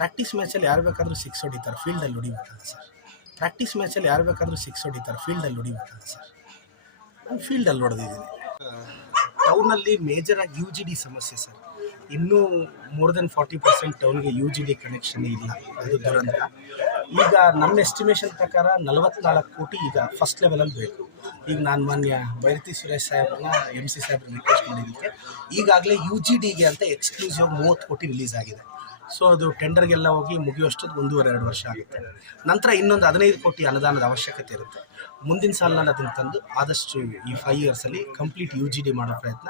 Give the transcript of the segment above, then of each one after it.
Practice ಮ್ಯಾಚಲ್ಲಿ ಯಾರು ಬೇಕಾದರೂ six ಹೊಡಿತಾರೆ. ಫೀಲ್ಡಲ್ಲಿ ಹೊಡಿಬೇಕಲ್ಲ ಸರ್ ಪ್ರಾಕ್ಟೀಸ್ ಮ್ಯಾಚಲ್ಲಿ ಯಾರು ಬೇಕಾದರೂ ಸಿಕ್ಸ್ ಹೊಡಿತಾರೆ. ಫೀಲ್ಡಲ್ಲಿ ಹೊಡಿಬೇಕಲ್ಲ ಸರ್ ನಾನು ಫೀಲ್ಡಲ್ಲಿ ಹೊಡೆದಿದ್ದೀನಿ. ಟೌನಲ್ಲಿ ಮೇಜರಾಗಿ ಯು ಜಿ ಡಿ ಸಮಸ್ಯೆ ಸರ್ ಇನ್ನೂ ಮೋರ್ ದೆನ್ ಫಾರ್ಟಿ ಪರ್ಸೆಂಟ್ ಟೌನ್ಗೆ ಯು ಜಿ ಡಿ ಕನೆಕ್ಷನ್ ಇಲ್ಲ. ಅದು ದುರಂತ. ಈಗ ನಮ್ಮ ಎಸ್ಟಿಮೇಷನ್ ಪ್ರಕಾರ ನಲವತ್ನಾಲ್ಕು ಕೋಟಿ ಈಗ ಫಸ್ಟ್ ಲೆವೆಲಲ್ಲಿ ಬೇಕು. ಈಗ ನಾನು ಮಾನ್ಯ ಬೈರತಿ ಸುರೇಶ್ ಸಾಹೇಬ್ರನ್ನ ಎಂ ಸಿ ಸಾಹೇಬ್ರ ರಿಕ್ವೆಸ್ಟ್ ಮಾಡಿದ್ದಕ್ಕೆ ಈಗಾಗಲೇ ಯು ಜಿ ಡಿಗೆ ಅಂತ ಎಕ್ಸ್ಕ್ಲೂಸಿವ್ ಮೂವತ್ತು ಕೋಟಿ ರಿಲೀಸ್ ಆಗಿದೆ. ಸೊ ಅದು ಟೆಂಡರ್ಗೆಲ್ಲ ಹೋಗಿ ಮುಗಿಯೋಷ್ಟೊತ್ತು ಒಂದೂವರೆ, ಎರಡು ವರ್ಷ ಆಗುತ್ತೆ. ನಂತರ ಇನ್ನೊಂದು ಹದಿನೈದು ಕೋಟಿ ಅನುದಾನದ ಅವಶ್ಯಕತೆ ಇರುತ್ತೆ. ಮುಂದಿನ ಸಾಲಿನಲ್ಲಿ ಅದನ್ನು ತಂದು ಆದಷ್ಟು ಈ ಫೈವ್ ಇಯರ್ಸಲ್ಲಿ ಕಂಪ್ಲೀಟ್ ಯು ಜಿ ಡಿ ಮಾಡೋ ಪ್ರಯತ್ನ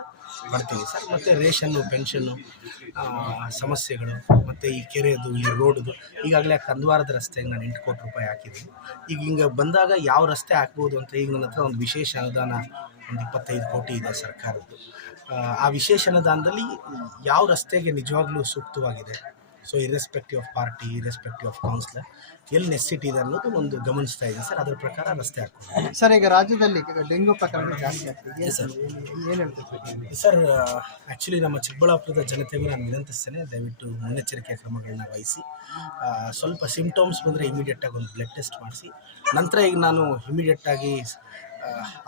ಮಾಡ್ತೀವಿ ಸರ್. ಮತ್ತು ರೇಷನ್ನು, ಪೆನ್ಷನ್ನು ಸಮಸ್ಯೆಗಳು, ಮತ್ತು ಈ ಕೆರೆಯದು ಈ ರೋಡ್ದು. ಈಗಾಗಲೇ ಕಂದವಾರದ ರಸ್ತೆಗೆ ನಾನು ಎಂಟು ಕೋಟಿ ರೂಪಾಯಿ ಹಾಕಿದ್ದೀನಿ. ಈಗ ಹಿಂಗೆ ಬಂದಾಗ ಯಾವ ರಸ್ತೆ ಹಾಕ್ಬೋದು ಅಂತ ಈಗ ನನ್ನ ಹತ್ರ ಒಂದು ವಿಶೇಷ ಅನುದಾನ ಒಂದು ಇಪ್ಪತ್ತೈದು ಕೋಟಿ ಇದೆ ಸರ್ಕಾರದ್ದು. ಆ ವಿಶೇಷ ಅನುದಾನದಲ್ಲಿ ಯಾವ ರಸ್ತೆಗೆ ನಿಜವಾಗ್ಲೂ ಸೂಕ್ತವಾಗಿದೆ? So irrespective of party irrespective of councillor ಎಲ್ಲಿ ನೆಸಿಟಿ ಇದೆ ಅನ್ನೋದು ಒಂದು ಗಮನಿಸ್ತಾ ಇದೆ ಸರ್ ಅದರ ಪ್ರಕಾರ ರಸ್ತೆ ಹಾಕೋದು ಸರ್ ಈಗ ರಾಜ್ಯದಲ್ಲಿ ಡೆಂಗು ಪ್ರಕರಣ ಜಾಸ್ತಿ ಆಗ್ತಿದೆ. ಸರ್. ಏನು ಸರ್? ಆ್ಯಕ್ಚುಲಿ ನಮ್ಮ ಚಿಕ್ಕಬಳ್ಳಾಪುರದ ಜನತೆಗೂ ನಾನು ವಿನಂತಿಸ್ತೇನೆ ದಯವಿಟ್ಟು ಮುನ್ನೆಚ್ಚರಿಕೆ ಕ್ರಮಗಳನ್ನ ವಹಿಸಿ ಸ್ವಲ್ಪ ಸಿಂಪ್ಟಮ್ಸ್ ಬಂದರೆ ಇಮಿಡಿಯೇಟಾಗಿ ಒಂದು ಬ್ಲಡ್ ಟೆಸ್ಟ್ ಮಾಡಿಸಿ ನಂತರ ಈಗ ನಾನು ಇಮಿಡಿಯೇಟಾಗಿ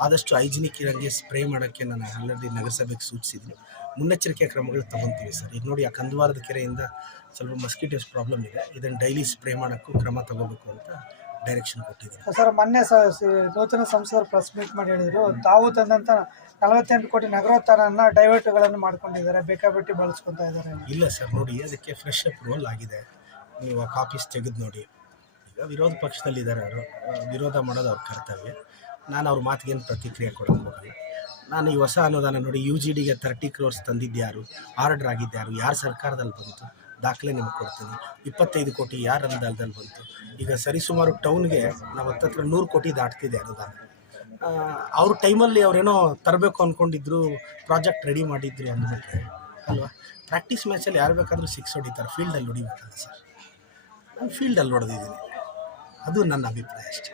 ಆದಷ್ಟು ಹೈಜಿನಿಕ್ ಇರೋಂಗೆ ಸ್ಪ್ರೇ ಮಾಡೋಕ್ಕೆ ನಾನು ಆಲ್ರೆಡಿ ನಗರಸಭೆಗೆ ಸೂಚಿಸಿದ್ದೀನಿ. ಮುನ್ನೆಚ್ಚರಿಕೆ ಕ್ರಮಗಳು ತಗೊತೀವಿ ಸರ್. ಈಗ ನೋಡಿ ಆ ಕಂದವಾರದ ಕೆರೆಯಿಂದ ಸ್ವಲ್ಪ ಮಸ್ಕಿಟೋಸ್ ಪ್ರಾಬ್ಲಮ್ ಇದೆ. ಇದನ್ನು ಡೈಲಿ ಸ್ಪ್ರೇ ಮಾಡೋಕ್ಕೂ ಕ್ರಮ ತಗೋಬೇಕು ಅಂತ ಡೈರೆಕ್ಷನ್ ಕೊಟ್ಟಿದ್ದೀನಿ. ಸರ್ ಮೊನ್ನೆ ನೂತನ ಸಂಸದರು ಪ್ರೆಸ್ ಮೀಟ್ ಮಾಡಿ ಹೇಳಿದರು ತಾವು ತಂದಂಥ ನಲವತ್ತೆಂಟು ಕೋಟಿ ನಗರೋತ್ಥಾನ ಡೈವರ್ಟ್ಗಳನ್ನು ಮಾಡ್ಕೊಂಡಿದ್ದಾರೆ ಬೇಕಾಬಿಟ್ಟಿ ಬಳಸ್ಕೊತಾ ಇದ್ದಾರೆ. ಇಲ್ಲ ಸರ್ ನೋಡಿ ಅದಕ್ಕೆ ಫ್ರೆಶ್ ಅಪ್ರೂವಲ್ ಆಗಿದೆ. ನೀವು ಆ ಕಾಪೀಸ್ ತೆಗೆದು ನೋಡಿ. ಈಗ ವಿರೋಧ ಪಕ್ಷದಲ್ಲಿದ್ದಾರೆ ಅವರು. ವಿರೋಧ ಮಾಡೋದು ಅವ್ರ ಕರ್ತವ್ಯ. ನಾನು ಅವ್ರ ಮಾತಿಗೇನು ಪ್ರತಿಕ್ರಿಯೆ ಕೊಡೋಕ್ಕೆ ಹೋಗಲ್ಲ. ನಾನು ಈ ಹೊಸ ಅನುದಾನ ನೋಡಿ ಯು ಜಿ ಡಿಗೆ ತರ್ಟಿ ಕ್ರೋರ್ಸ್ ತಂದಿದ್ದ್ಯಾರು ಆರ್ಡರ್ ಆಗಿದ್ದ್ಯಾರು ಯಾರು? ಸರ್ಕಾರದಲ್ಲಿ ಬಂತು? ದಾಖಲೆ ನಿಮ್ಗೆ ಕೊಡ್ತೀನಿ. ಇಪ್ಪತ್ತೈದು ಕೋಟಿ ಯಾರು ಅನುದಾನದಲ್ಲಿ ಬಂತು? ಈಗ ಸರಿಸುಮಾರು ಟೌನ್ಗೆ ನಾವು ಹತ್ತತ್ರ ನೂರು ಕೋಟಿ ದಾಟ್ತಿದೆ ಅನುದಾನ. ಅವ್ರ ಟೈಮಲ್ಲಿ ಅವರೇನೋ ತರಬೇಕು ಅಂದ್ಕೊಂಡಿದ್ರು ಪ್ರಾಜೆಕ್ಟ್ ರೆಡಿ ಮಾಡಿದ್ರು ಅಂದ್ಬಿಟ್ರೆ, ಅಲ್ವಾ? ಪ್ರಾಕ್ಟೀಸ್ ಮ್ಯಾಚಲ್ಲಿ ಯಾರು ಬೇಕಾದರೂ ಸಿಕ್ಸ್ ಹೊಡಿತಾರೆ. ಫೀಲ್ಡಲ್ಲಿ ಹೊಡಿಬೇಕಲ್ಲ ಸರ್. ನಾನು ಫೀಲ್ಡಲ್ಲಿ ಹೊಡೆದಿದ್ದೀನಿ ಅದು ನನ್ನ ಅಭಿಪ್ರಾಯ ಅಷ್ಟೇ.